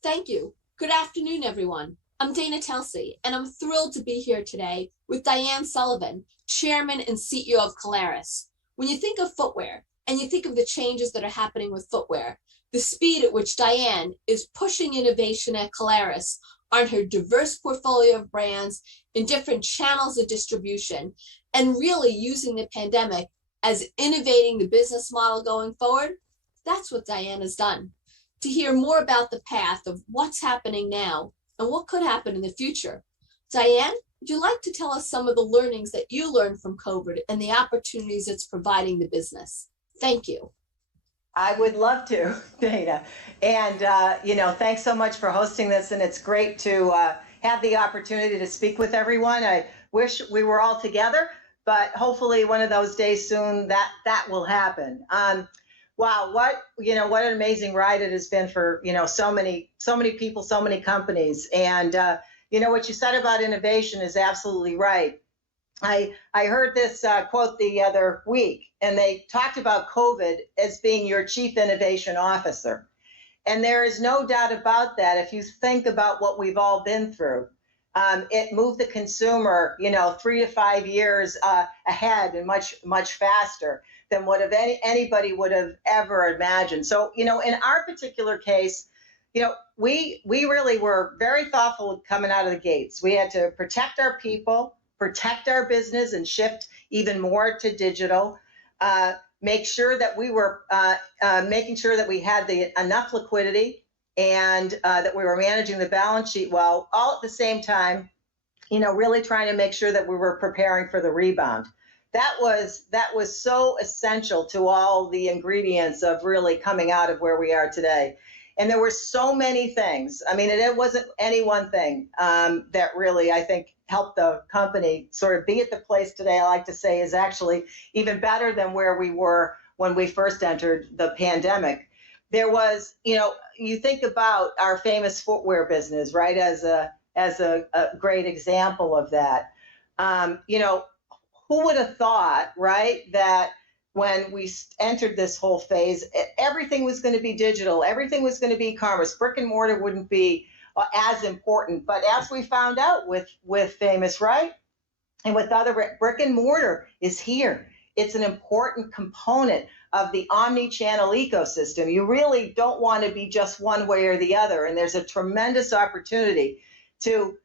Thank you. Good afternoon, everyone. I'm Dana Telsey, and I'm thrilled to be here today with Diane Sullivan, Chairman and CEO of Caleres. When you think of footwear and you think of the changes that are happening with footwear, the speed at which Diane is pushing innovation at Caleres on her diverse portfolio of brands in different channels of distribution, and really using the pandemic as innovating the business model going forward, that's what Diane has done. To hear more about the path of what's happening now and what could happen in the future, Diane, would you like to tell us some of the learnings that you learned from COVID and the opportunities it's providing the business? Thank you. I would love to, Dana. And, thanks so much for hosting this. And it's great to have the opportunity to speak with everyone. I wish we were all together, but hopefully one of those days soon that will happen. Wow, what an amazing ride it has been for, so many people, so many companies. And, what you said about innovation is absolutely right. I heard this quote the other week, and they talked about COVID as being your chief innovation officer. And there is no doubt about that. If you think about what we've all been through, it moved the consumer, 3 to 5 years ahead and much faster than what anybody would have ever imagined. So, in our particular case, we really were very thoughtful coming out of the gates. We had to protect our people, protect our business, and shift even more to digital. Make sure that we were making sure that we had enough liquidity and that we were managing the balance sheet while all at the same time, really trying to make sure that we were preparing for the rebound. That was so essential to all the ingredients of really coming out of where we are today. And there were so many things. I mean, it wasn't any one thing that really, I think, helped the company sort of be at the place today, I like to say, is actually even better than where we were when we first entered the pandemic. There was, you think about our famous footwear business, right, as a great example of that. Who would have thought, right, that when we entered this whole phase, everything was going to be digital, everything was going to be commerce, brick and mortar wouldn't be as important. But as we found out with Famous, right, and with other, brick and mortar is here. It's an important component of the omni-channel ecosystem. You really don't want to be just one way or the other. And there's a tremendous opportunity to,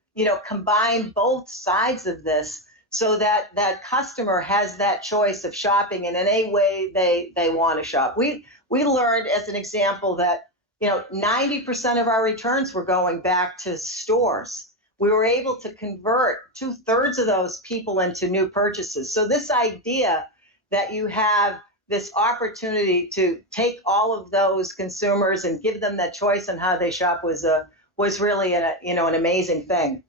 combine both sides of this, so that that customer has that choice of shopping in any way they want to shop. We learned, as an example, that 90% of our returns were going back to stores. We were able to convert 2/3 of those people into new purchases. So this idea that you have this opportunity to take all of those consumers and give them that choice on how they shop was really an amazing thing.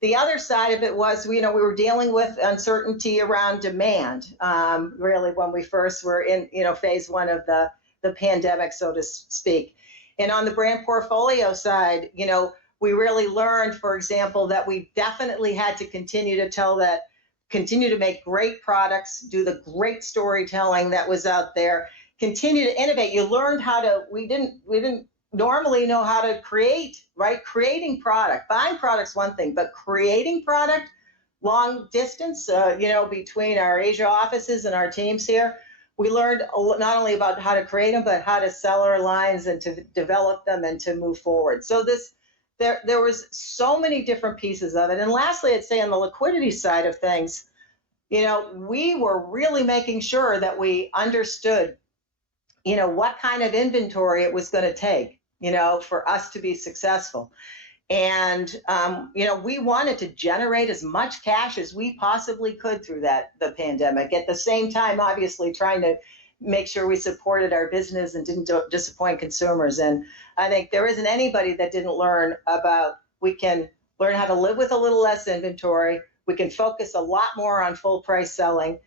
The other side of it was, we were dealing with uncertainty around demand, really, when we first were in, phase one of the pandemic, so to speak. And on the brand portfolio side, we really learned, for example, that we definitely had to continue to make great products, do the great storytelling that was out there, continue to innovate. You learned we didn't normally know how to create, right? Creating product, buying product's one thing, but creating product long distance, between our Asia offices and our teams here, we learned not only about how to create them, but how to sell our lines and to develop them and to move forward. So there was so many different pieces of it. And lastly, I'd say on the liquidity side of things, we were really making sure that we understood, what kind of inventory it was going to take, for us to be successful. And, we wanted to generate as much cash as we possibly could through the pandemic. At the same time, obviously, trying to make sure we supported our business and didn't disappoint consumers. And I think there isn't anybody that didn't learn about, we can learn how to live with a little less inventory. We can focus a lot more on full price selling.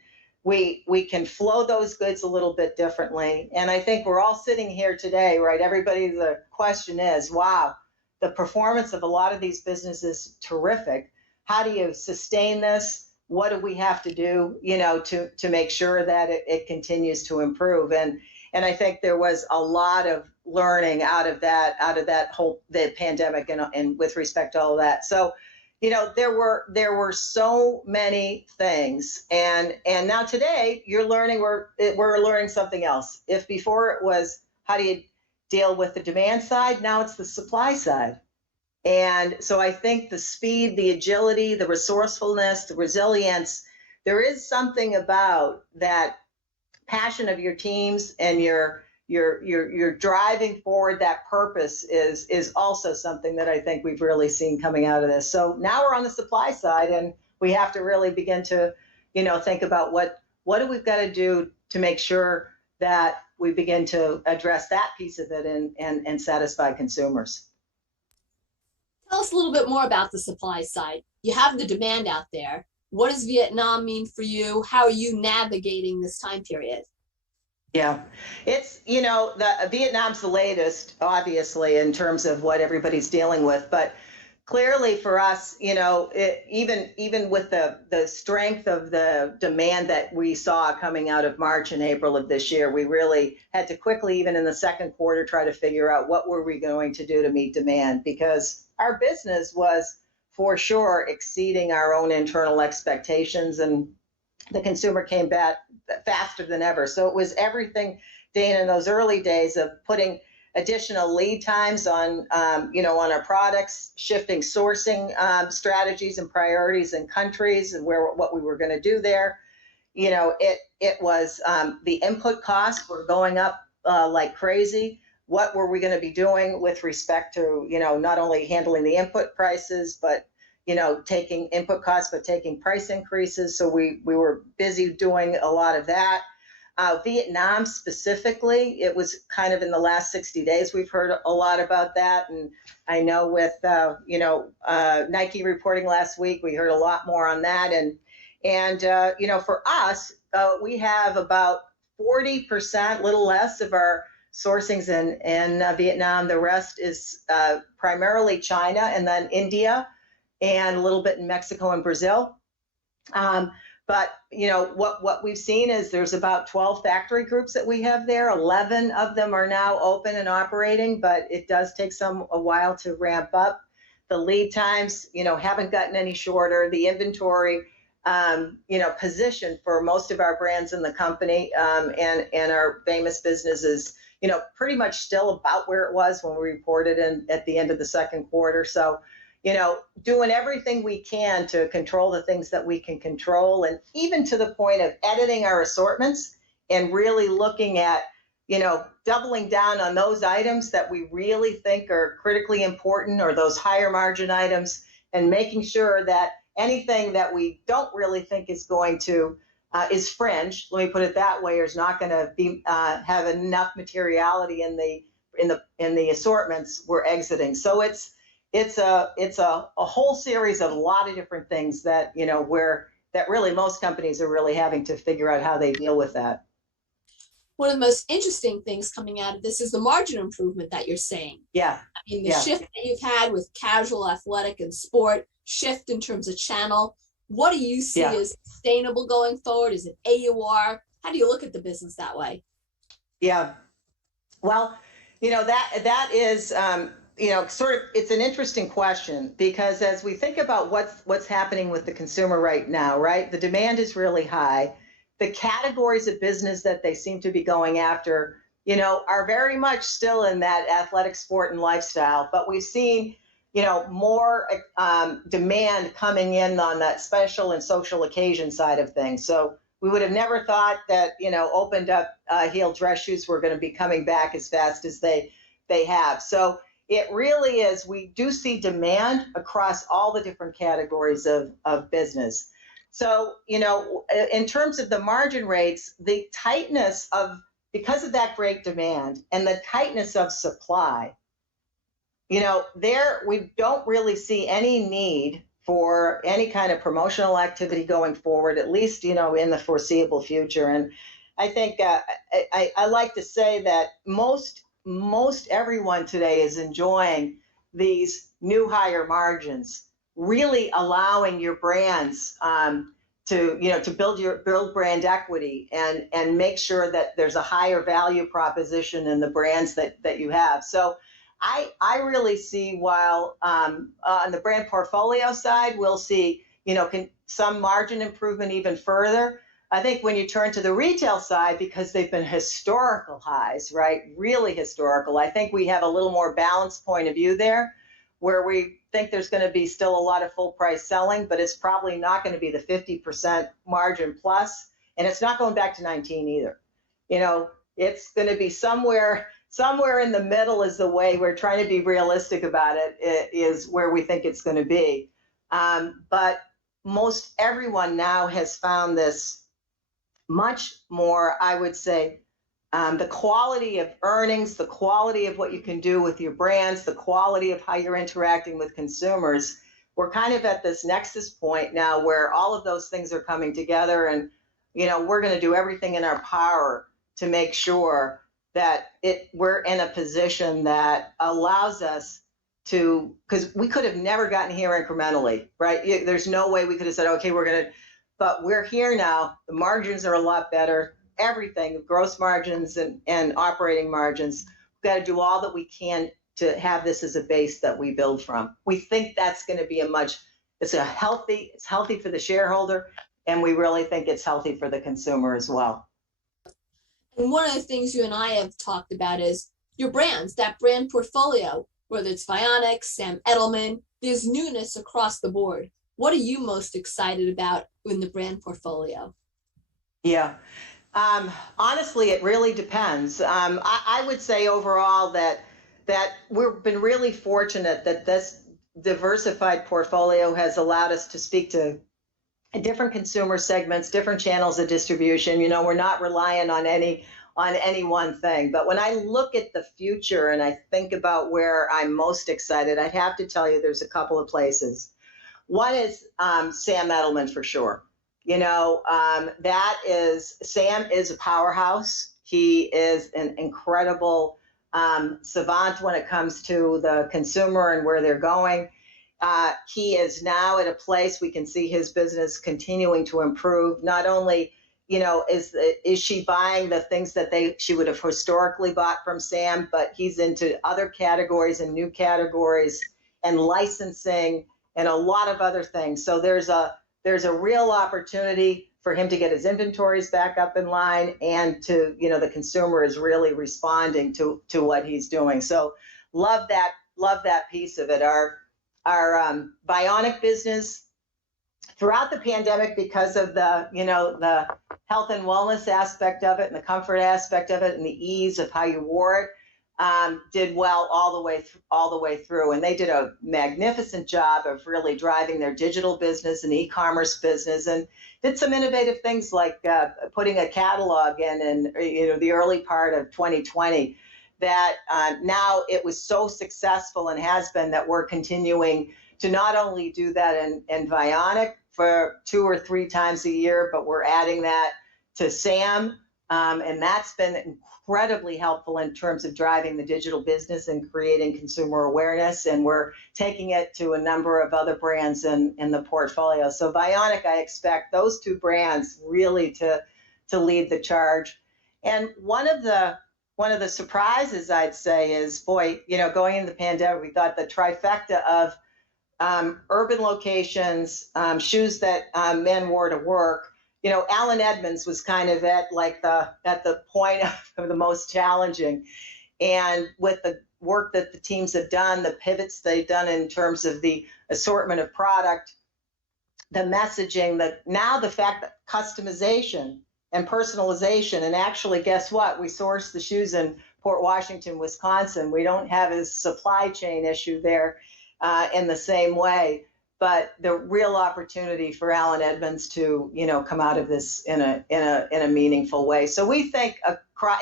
We can flow those goods a little bit differently. And I think we're all sitting here today, right? Everybody, the question is, wow, the performance of a lot of these businesses is terrific. How do you sustain this? What do we have to do, to make sure that it continues to improve? And I think there was a lot of learning out of that whole the pandemic and with respect to all of that. So, there were so many things, and now today we're learning something else. If before it was how do you deal with the demand side, now it's the supply side. And so I think the speed, the agility, the resourcefulness, the resilience, there is something about that passion of your teams, and you're driving forward that purpose is also something that I think we've really seen coming out of this. So now we're on the supply side, and we have to really begin to, think about what do we've got to do to make sure that we begin to address that piece of it and satisfy consumers. Tell us a little bit more about the supply side. You have the demand out there. What does Vietnam mean for you? How are you navigating this time period? Yeah, it's, the Vietnam's the latest, obviously, in terms of what everybody's dealing with. But clearly for us, even with the strength of the demand that we saw coming out of March and April of this year, we really had to quickly, even in the second quarter, try to figure out what were we going to do to meet demand, because our business was for sure exceeding our own internal expectations, and the consumer came back faster than ever. So it was everything, Dana, in those early days of putting additional lead times on, on our products, shifting sourcing strategies and priorities and countries and what we were going to do there. It was the input costs were going up like crazy. What were we going to be doing with respect to, not only handling the input prices, but taking input costs, but taking price increases. So we were busy doing a lot of that. Vietnam specifically, it was kind of in the last 60 days, we've heard a lot about that. And I know with, Nike reporting last week, we heard a lot more on that. And for us, we have about 40%, little less of our sourcings in Vietnam. The rest is primarily China and then India, and a little bit in Mexico and Brazil. But what we've seen is there's about 12 factory groups that we have there. 11 of them are now open and operating, but it does take a while to ramp up. The lead times, haven't gotten any shorter. The inventory, position for most of our brands in the company and our famous businesses, pretty much still about where it was when we reported at the end of the second quarter. So, doing everything we can to control the things that we can control, and even to the point of editing our assortments and really looking at, doubling down on those items that we really think are critically important, or those higher margin items, and making sure that anything that we don't really think is going to is fringe, let me put it that way, or is not going to be have enough materiality in the assortments, we're exiting. So it's a whole series of a lot of different things that that really most companies are really having to figure out how they deal with that. One of the most interesting things coming out of this is the margin improvement that you're seeing. Yeah. I mean, the shift that you've had with casual, athletic, and sport, shift in terms of channel. What do you see as sustainable going forward? Is it AUR? How do you look at the business that way? Yeah. Well, that is, sort of, it's an interesting question, because as we think about what's happening with the consumer right now, right? The demand is really high. The categories of business that they seem to be going after, are very much still in that athletic, sport, and lifestyle. But we've seen, more demand coming in on that special and social occasion side of things. So we would have never thought that, opened up heel dress shoes were going to be coming back as fast as they have. So it really is, we do see demand across all the different categories of business. So, in terms of the margin rates, the tightness because of that great demand and the tightness of supply, there we don't really see any need for any kind of promotional activity going forward, at least, in the foreseeable future. And I think I like to say that most everyone today is enjoying these new higher margins, really allowing your brands to build brand equity and make sure that there's a higher value proposition in the brands that you have. So I really see, while on the brand portfolio side, we'll see, some margin improvement even further. I think when you turn to the retail side, because they've been historical highs, right? Really historical. I think we have a little more balanced point of view there, where we think there's going to be still a lot of full price selling, but it's probably not going to be the 50% margin plus, and it's not going back to 19 either. It's going to be somewhere in the middle is the way we're trying to be realistic about it, is where we think it's going to be. But most everyone now has found this much more, I would say, the quality of earnings, the quality of what you can do with your brands, the quality of how you're interacting with consumers. We're kind of at this nexus point now where all of those things are coming together, and we're going to do everything in our power to make sure that we're in a position that allows us to, because we could have never gotten here incrementally, right? There's no way we could have said, okay, but we're here now. The margins are a lot better. Everything, gross margins and operating margins. We've got to do all that we can to have this as a base that we build from. We think that's going to be it's healthy for the shareholder, and we really think it's healthy for the consumer as well. And one of the things you and I have talked about is your brands, that brand portfolio, whether it's Vionic, Sam Edelman, there's newness across the board. What are you most excited about in the brand portfolio? Yeah. Honestly, it really depends. I would say overall that we've been really fortunate that this diversified portfolio has allowed us to speak to different consumer segments, different channels of distribution. We're not relying on any one thing. But when I look at the future and I think about where I'm most excited, I'd have to tell you there's a couple of places. One is Sam Edelman for sure. Sam is a powerhouse. He is an incredible savant when it comes to the consumer and where they're going. He is now at a place we can see his business continuing to improve. Not only, is she buying the things that she would have historically bought from Sam, but he's into other categories and new categories and licensing and a lot of other things. So there's a real opportunity for him to get his inventories back up in line, and to, the consumer is really responding to what he's doing. So love that piece of it. Our Vionic business throughout the pandemic, because of the health and wellness aspect of it and the comfort aspect of it and the ease of how you wore it, did well all the way through, and they did a magnificent job of really driving their digital business and e-commerce business, and did some innovative things like putting a catalog in the early part of 2020. That now it was so successful and has been that we're continuing to not only do that in Vionic for 2 or 3 times a year, but we're adding that to Sam, and that's been incredibly helpful in terms of driving the digital business and creating consumer awareness. And we're taking it to a number of other brands in the portfolio. So Vionic, I expect those 2 brands really to lead the charge. And one of the surprises, I'd say, is, going into the pandemic, we thought the trifecta of urban locations, shoes that men wore to work. Alan Edmonds was kind of at the point of the most challenging, and with the work that the teams have done, the pivots they've done in terms of the assortment of product, the messaging, the fact that customization and personalization, and actually, guess what? We source the shoes in Port Washington, Wisconsin. We don't have a supply chain issue there in the same way. But the real opportunity for Alan Edmonds to, come out of this in a meaningful way. So we think,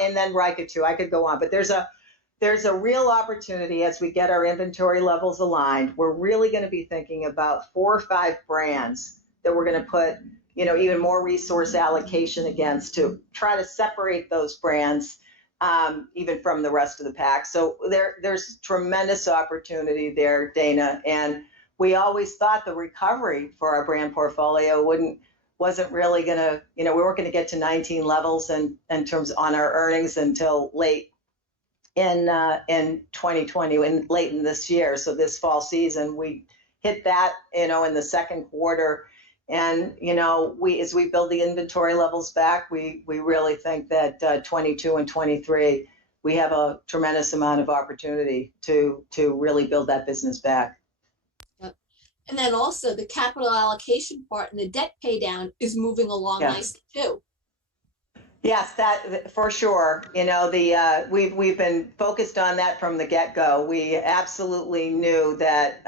and then Rika too. I could go on, but there's a real opportunity as we get our inventory levels aligned. We're really going to be thinking about 4 or 5 brands that we're going to put, even more resource allocation against, to try to separate those brands even from the rest of the pack. So there's tremendous opportunity there, Dana, and we always thought the recovery for our brand portfolio wasn't really going to, we weren't going to get to 19 levels in terms on our earnings until late in 2020 and late in this year. So this fall season, we hit that, in the second quarter. And, as we build the inventory levels back, we really think that 22 and 23, we have a tremendous amount of opportunity to really build that business back. Yep. And then also the capital allocation part and the debt pay down is moving along nicely too. Yes, that for sure. We've been focused on that from the get-go. We absolutely knew that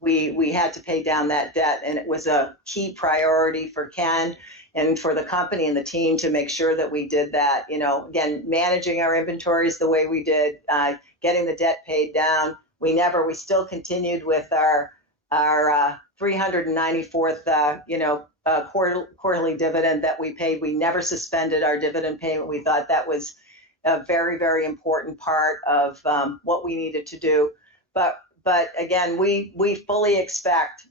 we had to pay down that debt, and it was a key priority for Ken and for the company and the team to make sure that we did that. Again, managing our inventories the way we did, getting the debt paid down. We still continued with our 394th, quarterly dividend that we paid. We never suspended our dividend payment. We thought that was a very, very important part of what we needed to do. But again, we fully expect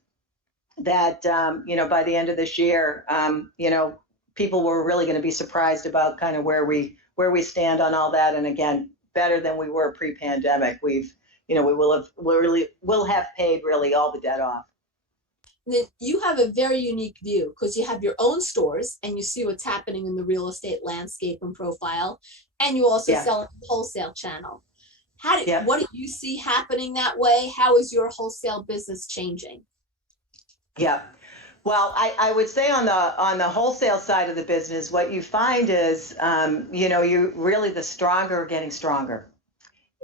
that, by the end of this year, people were really going to be surprised about kind of where we stand on all that. And again, better than we were pre-pandemic. We will have paid really all the debt off. Then you have a very unique view because you have your own stores and you see what's happening in the real estate landscape and profile, and you also sell a wholesale channel. What do you see happening that way? How is your wholesale business changing? Yeah. Well, I would say on the wholesale side of the business, what you find is, you really the stronger are getting stronger.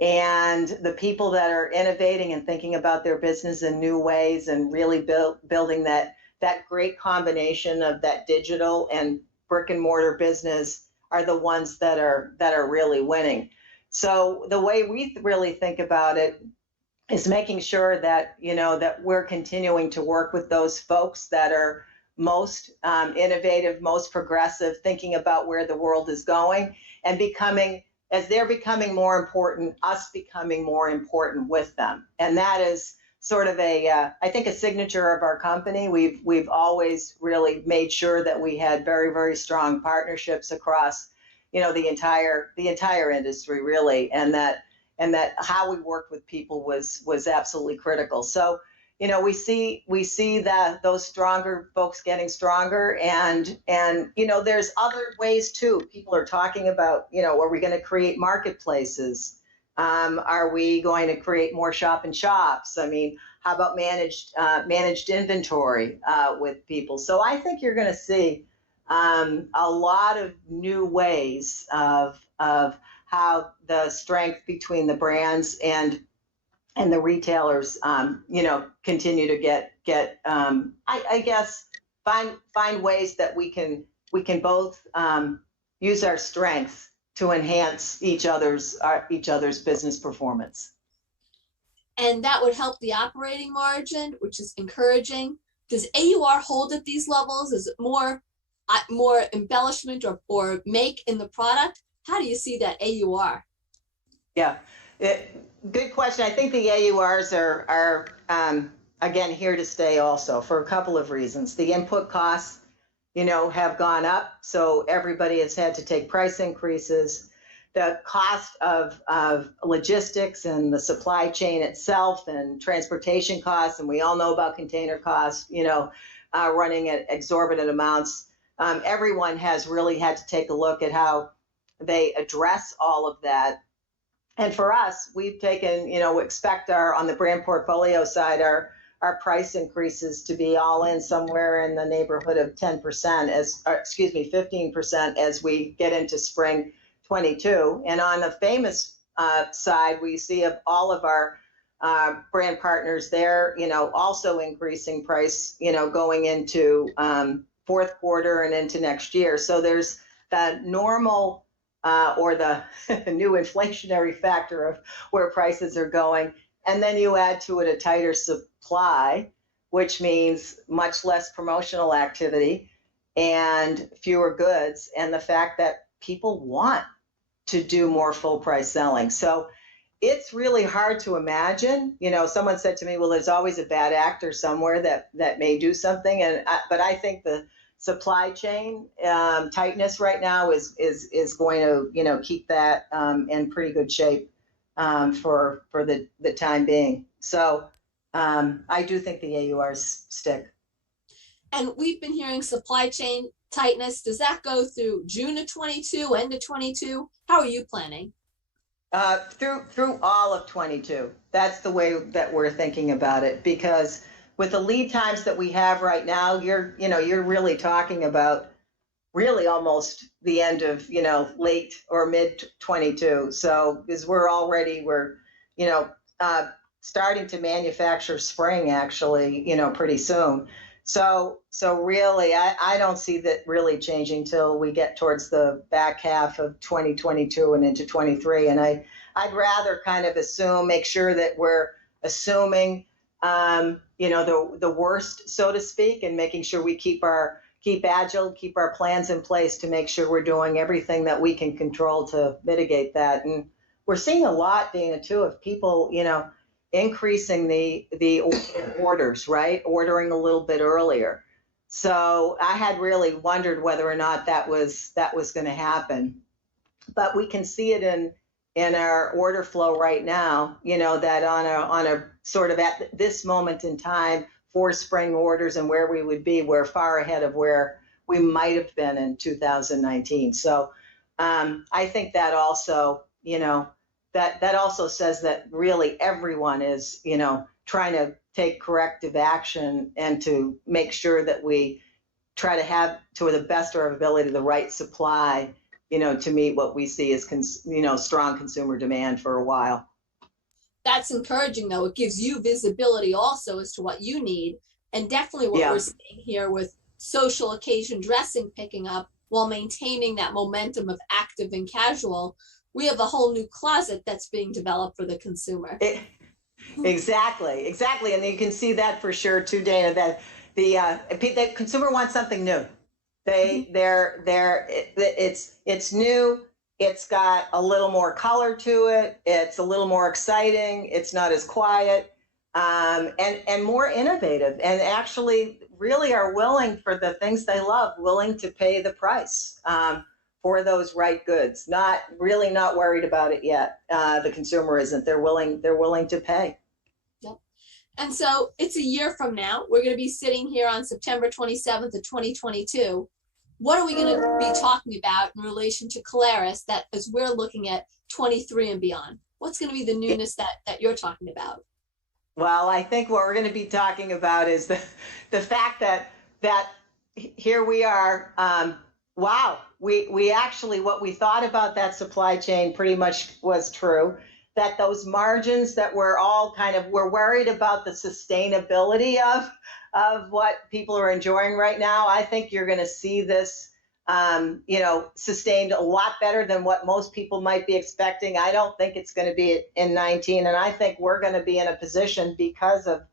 And the people that are innovating and thinking about their business in new ways and really building that great combination of that digital and brick and mortar business are the ones that are really winning. So the way we really think about it is making sure that, that we're continuing to work with those folks that are most innovative, most progressive, thinking about where the world is going and as they're becoming more important, us becoming more important with them. And that is sort of I think a signature of our company. We've always really made sure that we had very, very strong partnerships across, the entire industry really. And that how we worked with people was absolutely critical. So, we see that those stronger folks getting stronger and there's other ways too. People are talking about, are we going to create marketplaces? Are we going to create more shop and shops? I mean, how about managed inventory with people? So I think you're going to see a lot of new ways of how the strength between the brands and the retailers, continue to get I guess find ways that we can both use our strengths to enhance each other's business performance. And that would help the operating margin, which is encouraging. Does AUR hold at these levels? Is it more embellishment or make in the product? How do you see that AUR? Yeah. Good question. I think the AURs are again here to stay also for a couple of reasons. The input costs, have gone up, so everybody has had to take price increases. The cost of logistics and the supply chain itself and transportation costs, and we all know about container costs, running at exorbitant amounts. Everyone has really had to take a look at how they address all of that. And for us, we've taken, expect on the brand portfolio side, our price increases to be all in somewhere in the neighborhood of 10% 15% as we get into spring 22. And on the Famous side, we see all of our brand partners there, also increasing price, going into fourth quarter and into next year. So there's that normal or the new inflationary factor of where prices are going. And then you add to it a tighter supply, which means much less promotional activity and fewer goods, and the fact that people want to do more full price selling. So it's really hard to imagine. Someone said to me, well, there's always a bad actor somewhere that may do something. But I think the supply chain tightness right now is going to keep that in pretty good shape for the time being. So I do think the AURs stick. And we've been hearing supply chain tightness. Does that go through June of 22, end of 22? How are you planning? Through all of 22. That's the way that we're thinking about it, because with the lead times that we have right now, you're really talking about really almost the end of, late or mid 22. So because we're starting to manufacture spring actually, pretty soon. So really, I don't see that really changing till we get towards the back half of 2022 and into 23. And I'd rather kind of make sure that we're assuming, the worst, so to speak, and making sure we keep agile, keep our plans in place to make sure we're doing everything that we can control to mitigate that. And we're seeing a lot, Dana, too, of people, increasing the orders, right? Ordering a little bit earlier. So I had really wondered whether or not that was going to happen, but we can see it in our order flow right now. That on a sort of at this moment in time for spring orders and where we would be, we're far ahead of where we might have been in 2019. So I think that also, that also says that really everyone is, trying to take corrective action and to make sure that we try to have, to the best of our ability, the right supply, to meet what we see as, strong consumer demand for a while. That's encouraging, though. It gives you visibility also as to what you need. And definitely what we're seeing here with social occasion dressing picking up while maintaining that momentum of active and casual. We have a whole new closet that's being developed for the consumer. Exactly. And you can see that for sure too, Dana, that the consumer wants something new. It's new. It's got a little more color to it. It's a little more exciting. It's not as quiet, and more innovative, and actually really are willing, for the things they love, willing to pay the price for those right goods. Not worried about it yet. The consumer isn't. They're willing to pay. Yep. And so it's a year from now. We're going to be sitting here on September 27th of 2022. What are we going to be talking about in relation to Caleres, that as we're looking at 23 and beyond? What's going to be the newness that you're talking about? Well, I think what we're going to be talking about is the fact that here we are. Wow, we actually, what we thought about that supply chain pretty much was true. That those margins that we're worried about the sustainability of what people are enjoying right now. I think you're going to see this, sustained a lot better than what most people might be expecting. I don't think it's going to be in 19, and I think we're going to be in a position, because of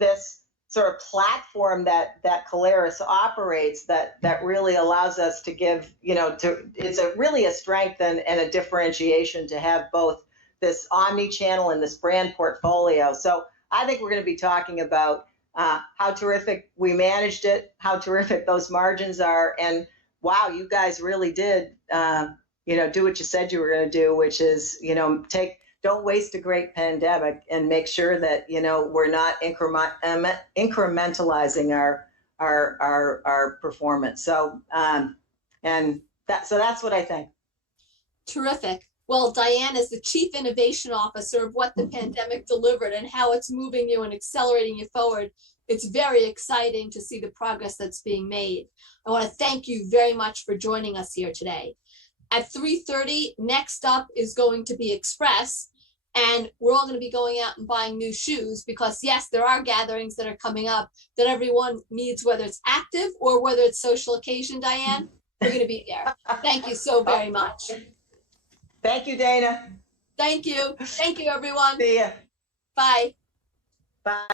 this sort of platform that Caleres operates, that really allows us to give, it's really a strength and a differentiation to have both this omni-channel and this brand portfolio. So I think we're going to be talking about how terrific we managed it, how terrific those margins are, and wow, you guys really did, do what you said you were going to do, which is, don't waste a great pandemic, and make sure that, we're not incrementalizing our performance. So, so that's what I think. Terrific. Well, Diane is the Chief Innovation Officer of what the pandemic delivered and how it's moving you and accelerating you forward. It's very exciting to see the progress that's being made. I want to thank you very much for joining us here today. At 3:30, next up is going to be Express, and we're all going to be going out and buying new shoes, because yes, there are gatherings that are coming up that everyone needs, whether it's active or whether it's social occasion. Diane, we're going to be there. Thank you so very much. Thank you, Dana. Thank you. Thank you, everyone. See ya. Bye. Bye.